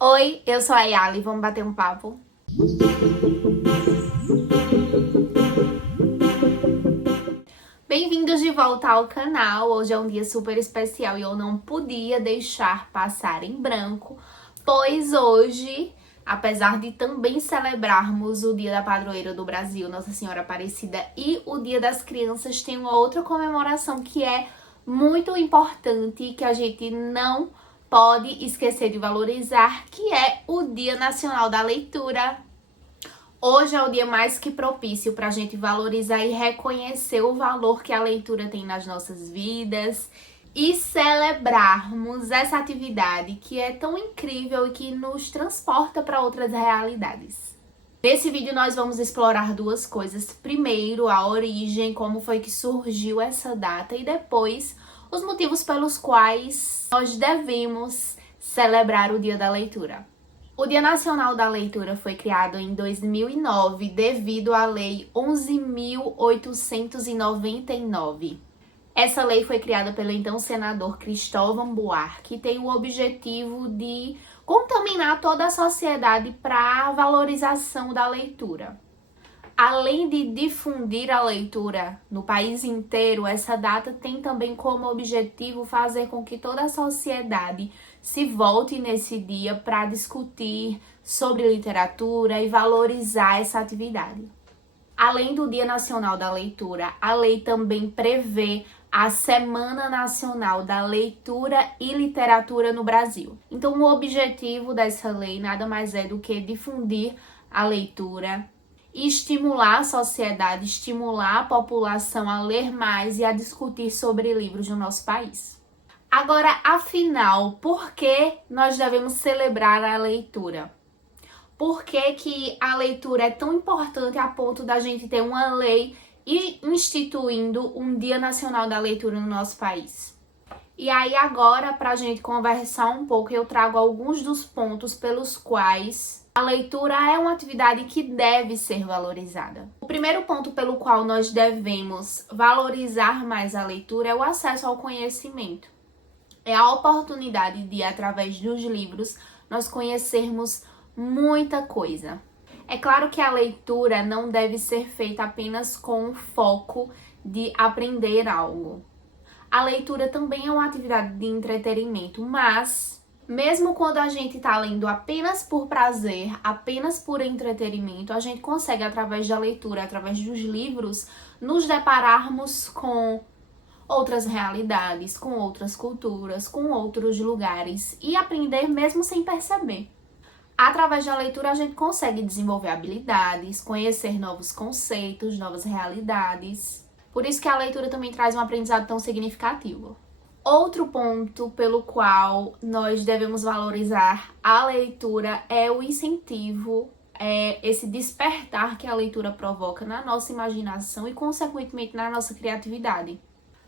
Oi, eu sou a Yali, vamos bater um papo? Bem-vindos de volta ao canal. Hoje é um dia super especial e eu não podia deixar passar em branco, pois hoje, apesar de também celebrarmos o Dia da Padroeira do Brasil, Nossa Senhora Aparecida, e o Dia das Crianças, tem uma outra comemoração que é muito importante e que a gente não pode esquecer de valorizar, que é o Dia Nacional da Leitura. Hoje é o dia mais que propício para a gente valorizar e reconhecer o valor que a leitura tem nas nossas vidas e celebrarmos essa atividade que é tão incrível e que nos transporta para outras realidades. Nesse vídeo nós vamos explorar duas coisas. Primeiro, a origem, como foi que surgiu essa data, e depois os motivos pelos quais nós devemos celebrar o Dia da Leitura. O Dia Nacional da Leitura foi criado em 2009 devido à Lei 11.899. Essa lei foi criada pelo então senador Cristóvão Buarque, que tem o objetivo de contaminar toda a sociedade para a valorização da leitura. Além de difundir a leitura no país inteiro, essa data tem também como objetivo fazer com que toda a sociedade se volte nesse dia para discutir sobre literatura e valorizar essa atividade. Além do Dia Nacional da Leitura, a lei também prevê a Semana Nacional da Leitura e Literatura no Brasil. Então, o objetivo dessa lei nada mais é do que difundir a leitura e estimular a sociedade, estimular a população a ler mais e a discutir sobre livros no nosso país. Agora, afinal, por que nós devemos celebrar a leitura? Por que a leitura é tão importante a ponto da gente ter uma lei instituindo um Dia Nacional da Leitura no nosso país? E aí agora, para a gente conversar um pouco, eu trago alguns dos pontos pelos quais a leitura é uma atividade que deve ser valorizada. O primeiro ponto pelo qual nós devemos valorizar mais a leitura é o acesso ao conhecimento. É a oportunidade de, através dos livros, nós conhecermos muita coisa. É claro que a leitura não deve ser feita apenas com o foco de aprender algo. A leitura também é uma atividade de entretenimento, mas mesmo quando a gente está lendo apenas por prazer, apenas por entretenimento, a gente consegue, através da leitura, através dos livros, nos depararmos com outras realidades, com outras culturas, com outros lugares e aprender mesmo sem perceber. Através da leitura, a gente consegue desenvolver habilidades, conhecer novos conceitos, novas realidades. Por isso que a leitura também traz um aprendizado tão significativo. Outro ponto pelo qual nós devemos valorizar a leitura é o incentivo, esse despertar que a leitura provoca na nossa imaginação e, consequentemente, na nossa criatividade.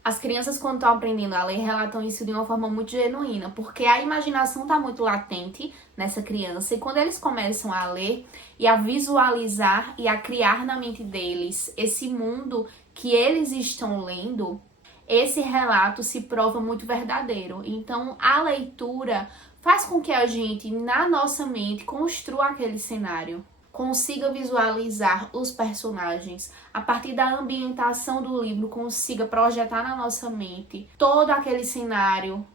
As crianças, quando estão aprendendo a ler, relatam isso de uma forma muito genuína, porque a imaginação está muito latente nessa criança, e quando eles começam a ler e a visualizar e a criar na mente deles esse mundo que eles estão lendo, esse relato se prova muito verdadeiro. Então, a leitura faz com que a gente, na nossa mente, construa aquele cenário, consiga visualizar os personagens, a partir da ambientação do livro, consiga projetar na nossa mente todo aquele cenário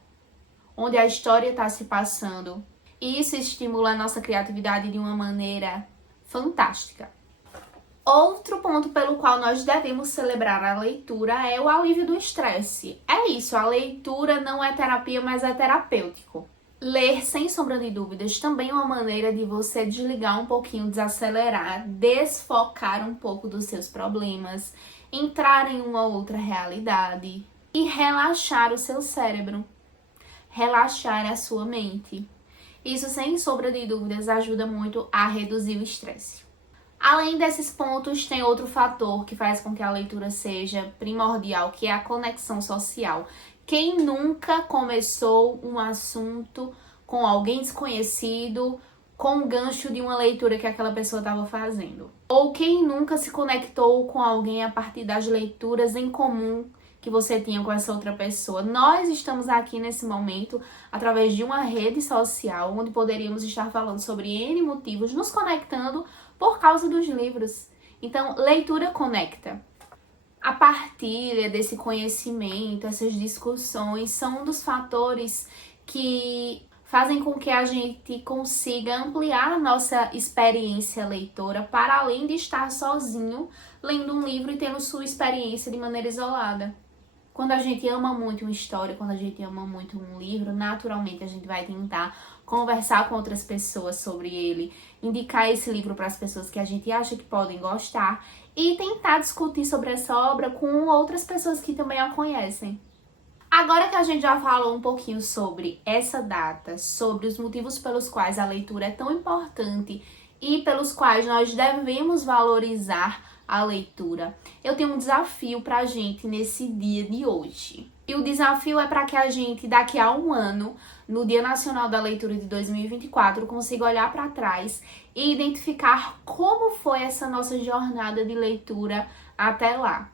onde a história está se passando. E isso estimula a nossa criatividade de uma maneira fantástica. Outro ponto pelo qual nós devemos celebrar a leitura é o alívio do estresse. É isso, a leitura não é terapia, mas é terapêutico. Ler, sem sombra de dúvidas, também é uma maneira de você desligar um pouquinho, desacelerar, desfocar um pouco dos seus problemas, entrar em uma outra realidade e relaxar o seu cérebro, relaxar a sua mente. Isso, sem sombra de dúvidas, ajuda muito a reduzir o estresse. Além desses pontos, tem outro fator que faz com que a leitura seja primordial, que é a conexão social. Quem nunca começou um assunto com alguém desconhecido com o gancho de uma leitura que aquela pessoa estava fazendo? Ou quem nunca se conectou com alguém a partir das leituras em comum que você tinha com essa outra pessoa. Nós estamos aqui nesse momento através de uma rede social onde poderíamos estar falando sobre N motivos, nos conectando por causa dos livros. Então, leitura conecta. A partilha desse conhecimento, essas discussões, são um dos fatores que fazem com que a gente consiga ampliar a nossa experiência leitora para além de estar sozinho lendo um livro e tendo sua experiência de maneira isolada. Quando a gente ama muito uma história, quando a gente ama muito um livro, naturalmente a gente vai tentar conversar com outras pessoas sobre ele, indicar esse livro para as pessoas que a gente acha que podem gostar e tentar discutir sobre essa obra com outras pessoas que também a conhecem. Agora que a gente já falou um pouquinho sobre essa data, sobre os motivos pelos quais a leitura é tão importante e pelos quais nós devemos valorizar a leitura, eu tenho um desafio pra gente nesse dia de hoje. E o desafio é para que a gente, daqui a um ano, no Dia Nacional da Leitura de 2024, consiga olhar para trás e identificar como foi essa nossa jornada de leitura até lá.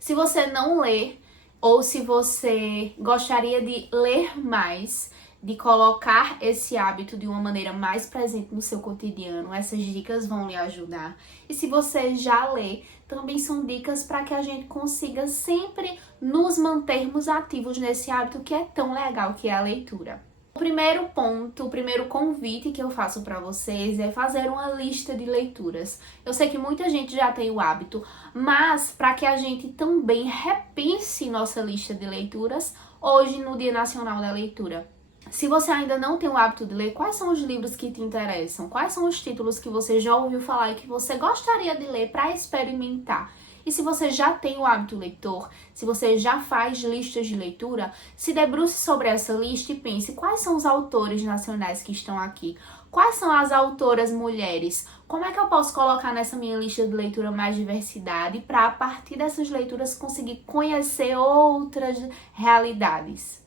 Se você não lê, ou se você gostaria de ler mais, de colocar esse hábito de uma maneira mais presente no seu cotidiano, essas dicas vão lhe ajudar. E se você já lê, também são dicas para que a gente consiga sempre nos mantermos ativos nesse hábito que é tão legal, que é a leitura. O primeiro ponto, o primeiro convite que eu faço para vocês é fazer uma lista de leituras. Eu sei que muita gente já tem o hábito, mas para que a gente também repense nossa lista de leituras, hoje no Dia Nacional da Leitura. Se você ainda não tem o hábito de ler, quais são os livros que te interessam? Quais são os títulos que você já ouviu falar e que você gostaria de ler para experimentar? E se você já tem o hábito leitor, se você já faz listas de leitura, se debruce sobre essa lista e pense quais são os autores nacionais que estão aqui. Quais são as autoras mulheres? Como é que eu posso colocar nessa minha lista de leitura mais diversidade para, a partir dessas leituras, conseguir conhecer outras realidades?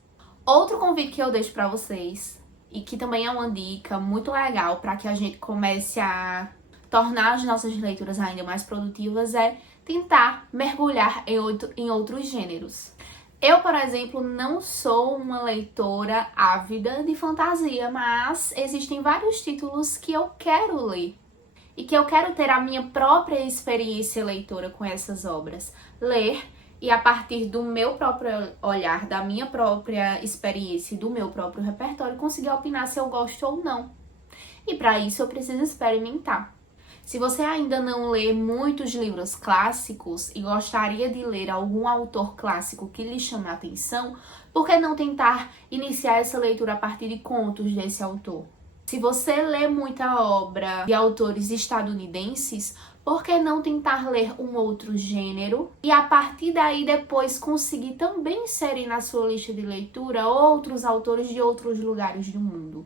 Outro convite que eu deixo para vocês, e que também é uma dica muito legal para que a gente comece a tornar as nossas leituras ainda mais produtivas, é tentar mergulhar em outros gêneros. Eu, por exemplo, não sou uma leitora ávida de fantasia, mas existem vários títulos que eu quero ler e que eu quero ter a minha própria experiência leitora com essas obras. Ler e, a partir do meu próprio olhar, da minha própria experiência e do meu próprio repertório, conseguir opinar se eu gosto ou não. E para isso eu preciso experimentar. Se você ainda não lê muitos livros clássicos e gostaria de ler algum autor clássico que lhe chame a atenção, por que não tentar iniciar essa leitura a partir de contos desse autor? Se você lê muita obra de autores estadunidenses, por que não tentar ler um outro gênero e, a partir daí, depois conseguir também inserir na sua lista de leitura outros autores de outros lugares do mundo?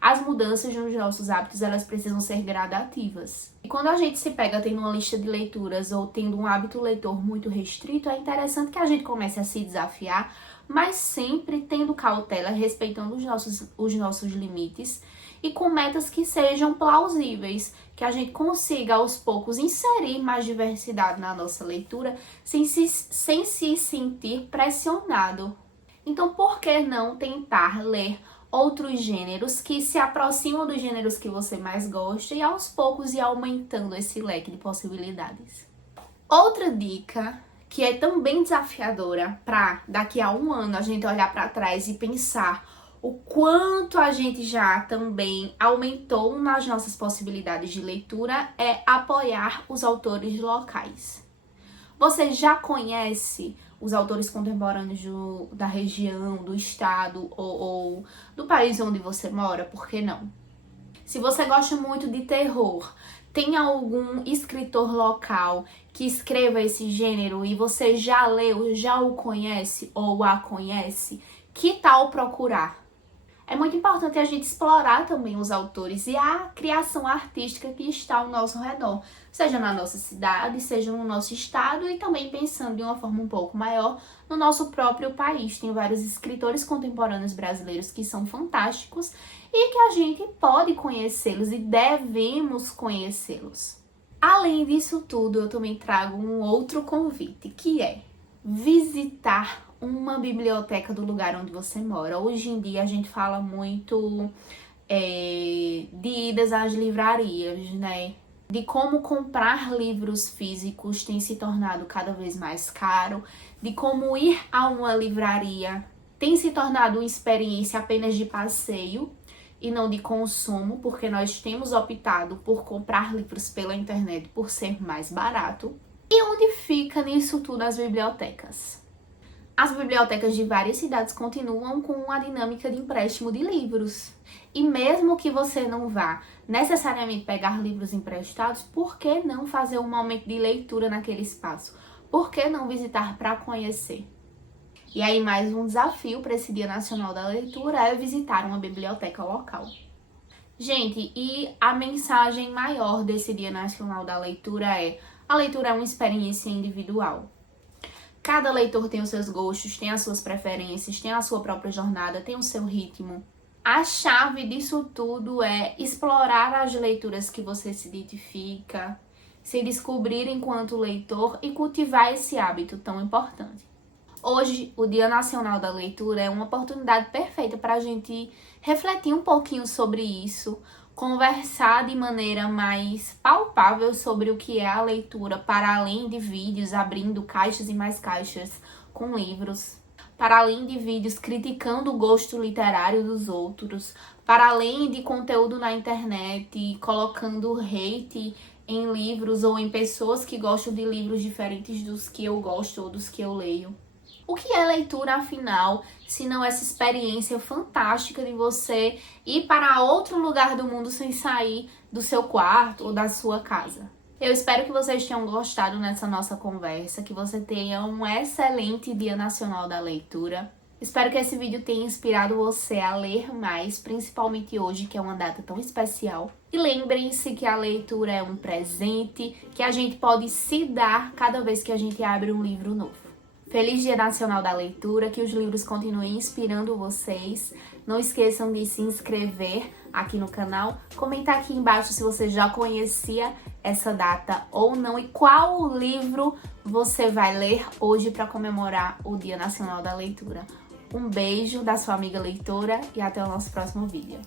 As mudanças nos nossos hábitos, elas precisam ser gradativas. E quando a gente se pega tendo uma lista de leituras ou tendo um hábito leitor muito restrito, é interessante que a gente comece a se desafiar, mas sempre tendo cautela, respeitando os nossos limites e com metas que sejam plausíveis, que a gente consiga aos poucos inserir mais diversidade na nossa leitura sem se sentir pressionado. Então, por que não tentar ler outros gêneros que se aproximam dos gêneros que você mais gosta e aos poucos ir aumentando esse leque de possibilidades? Outra dica que é também desafiadora para daqui a um ano a gente olhar para trás e pensar o quanto a gente já também aumentou nas nossas possibilidades de leitura é apoiar os autores locais. Você já conhece os autores contemporâneos da região, do estado ou do país onde você mora? Por que não? Se você gosta muito de terror, tem algum escritor local que escreva esse gênero e você já leu, já o conhece ou a conhece? Que tal procurar? É muito importante a gente explorar também os autores e a criação artística que está ao nosso redor, seja na nossa cidade, seja no nosso estado e também pensando de uma forma um pouco maior no nosso próprio país. Tem vários escritores contemporâneos brasileiros que são fantásticos e que a gente pode conhecê-los e devemos conhecê-los. Além disso tudo, eu também trago um outro convite, que é: visitar uma biblioteca do lugar onde você mora. Hoje em dia a gente fala muito de idas às livrarias, né? De como comprar livros físicos tem se tornado cada vez mais caro, de como ir a uma livraria tem se tornado uma experiência apenas de passeio e não de consumo, porque nós temos optado por comprar livros pela internet por ser mais barato. E onde fica nisso tudo as bibliotecas? As bibliotecas de várias cidades continuam com a dinâmica de empréstimo de livros. E mesmo que você não vá necessariamente pegar livros emprestados, por que não fazer um momento de leitura naquele espaço? Por que não visitar para conhecer? E aí, mais um desafio para esse Dia Nacional da Leitura é visitar uma biblioteca local. Gente, e a mensagem maior desse Dia Nacional da Leitura é: a leitura é uma experiência individual. Cada leitor tem os seus gostos, tem as suas preferências, tem a sua própria jornada, tem o seu ritmo. A chave disso tudo é explorar as leituras que você se identifica, se descobrir enquanto leitor e cultivar esse hábito tão importante. Hoje, o Dia Nacional da Leitura é uma oportunidade perfeita para a gente refletir um pouquinho sobre isso, conversar de maneira mais palpável sobre o que é a leitura, para além de vídeos abrindo caixas e mais caixas com livros, para além de vídeos criticando o gosto literário dos outros, para além de conteúdo na internet, colocando hate em livros ou em pessoas que gostam de livros diferentes dos que eu gosto ou dos que eu leio. O que é leitura, afinal, se não essa experiência fantástica de você ir para outro lugar do mundo sem sair do seu quarto ou da sua casa? Eu espero que vocês tenham gostado nessa nossa conversa, que você tenha um excelente Dia Nacional da Leitura. Espero que esse vídeo tenha inspirado você a ler mais, principalmente hoje, que é uma data tão especial. E lembrem-se que a leitura é um presente que a gente pode se dar cada vez que a gente abre um livro novo. Feliz Dia Nacional da Leitura, que os livros continuem inspirando vocês. Não esqueçam de se inscrever aqui no canal, comentar aqui embaixo se você já conhecia essa data ou não e qual livro você vai ler hoje para comemorar o Dia Nacional da Leitura. Um beijo da sua amiga leitora e até o nosso próximo vídeo.